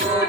Oh,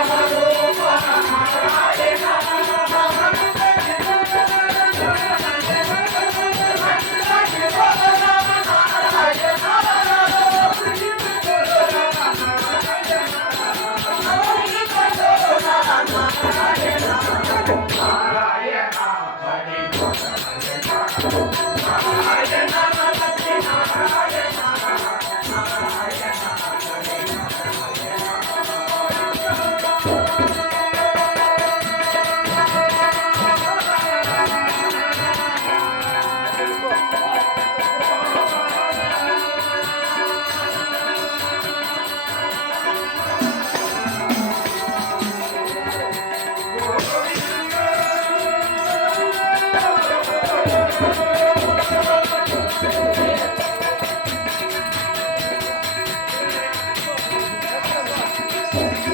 I did not